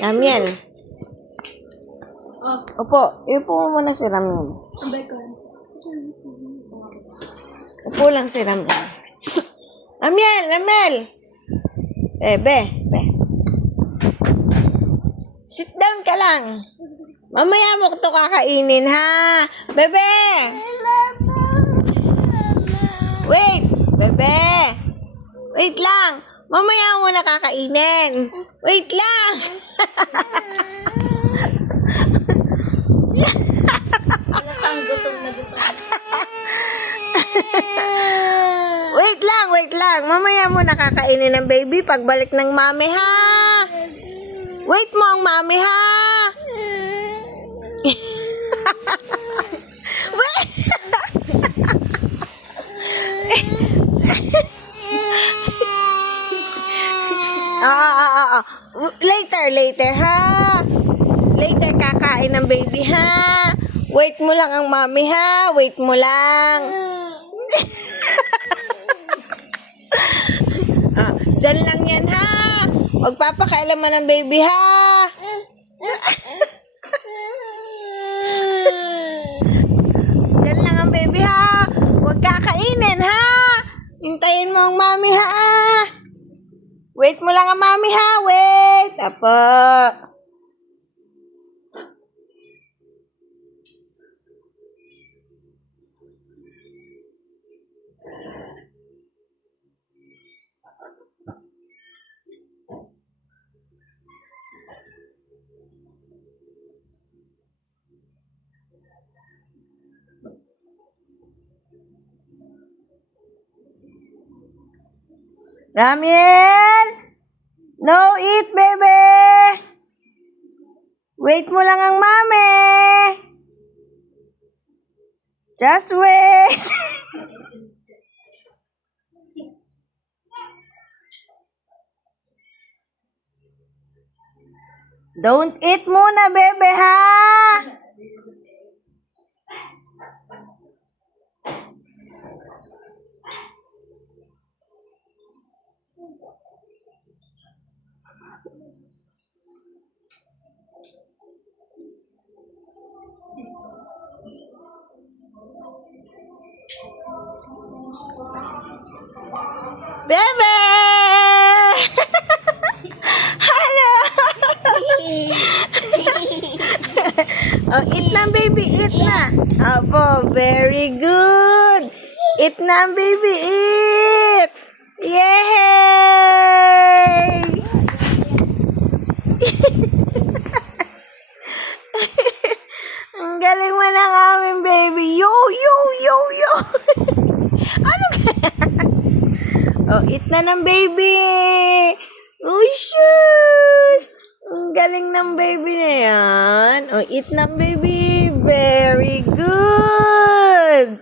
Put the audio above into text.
Ramiel. Opo, iupo mo muna si Ramiel. Upo lang si Ramiel. Ramiel! Be. Sit down ka lang. Mamaya mo ito kakainin, ha? Bebe! Wait! Bebe! Wait lang! Mamaya mo na kakainin. Wait lang! Wait lang. Mamaya mo na kakainin ng baby pagbalik ng mami, ha? Wait mo ang mami, ha? Later, ha? Later kakain ng baby, ha? Wait mo lang ang mami, ha? Wait mo lang. Diyan lang yan, ha? Magpapakailaman ng baby, ha? Diyan lang ang baby, ha? Huwag kakainin, ha? Hintayin mo ang mami, ha? Wait mo lang ang mami, ha? Wait. Apo. Ramiel! No eat, baby! Wait mo lang ang mami! Just wait! Don't eat muna, baby, ha? Bebe! Hello! Eat na, baby. Eat na. Apo, very good. Eat na, baby. Eat. Yay! Ang galing mo ng aming baby. Yo! Ano kaya? Eat na ng baby. Oh, shoot. Ang galing ng baby na yan. Eat na, baby. Very good.